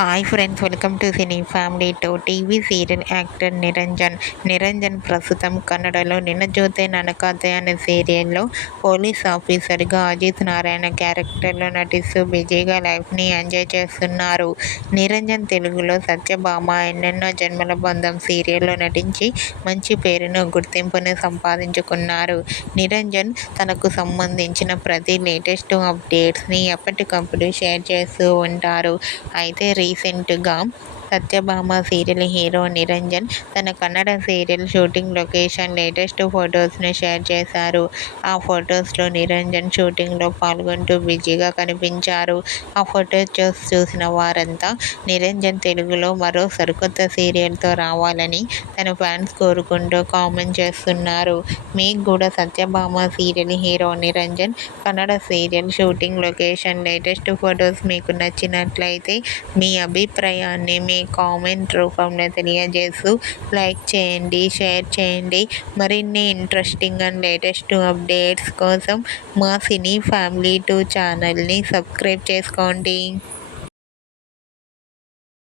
Hi friends, welcome to cine family two. TV serial actor Niranjan ప్రస్తుతం కన్నడలో నిన్న జ్యోతే ననకథే అనే సీరియల్లో పోలీస్ ఆఫీసర్గా అజిత్ నారాయణ క్యారెక్టర్లో నటిస్తూ బిజీగా లైఫ్ని ఎంజాయ్ చేస్తున్నారు. నిరంజన్ తెలుగులో సత్యభామ, ఎన్నెన్నో జన్మల బంధం సీరియల్లో నటించి మంచి పేరును, గుర్తింపును సంపాదించుకున్నారు. నిరంజన్ తనకు సంబంధించిన ప్రతి లేటెస్ట్ అప్డేట్స్ని ఎప్పటికప్పుడు షేర్ చేస్తూ ఉంటారు. అయితే రీసెంట్గా సత్యభామ సీరియల్ హీరో నిరంజన్ తన Kannada serial shooting location latest ఫొటోస్ను షేర్ చేశారు. ఆ ఫొటోస్లో నిరంజన్ షూటింగ్లో పాల్గొంటూ బిజీగా కనిపించారు. ఆ ఫొటోస్ చూసిన వారంతా నిరంజన్ తెలుగులో మరో సరికొత్త సీరియల్తో రావాలని తన ఫ్యాన్స్ కోరుకుంటూ కామెంట్ చేస్తున్నారు. మీకు కూడా Satyabhama serial hero Niranjan Kannada serial shooting location latest photos మీకు నచ్చినట్లయితే మీ అభిప్రాయాన్ని మీ కామెంట్ రూపంలో తెలియజేస్తూ లైక్ చేయండి, షేర్ చేయండి. మరిన్ని ఇంట్రెస్టింగ్ అండ్ లేటెస్ట్ అప్డేట్స్ కోసం మా సినీ ఫ్యామిలీ 2 ఛానల్ని సబ్స్క్రైబ్ చేసుకోండి.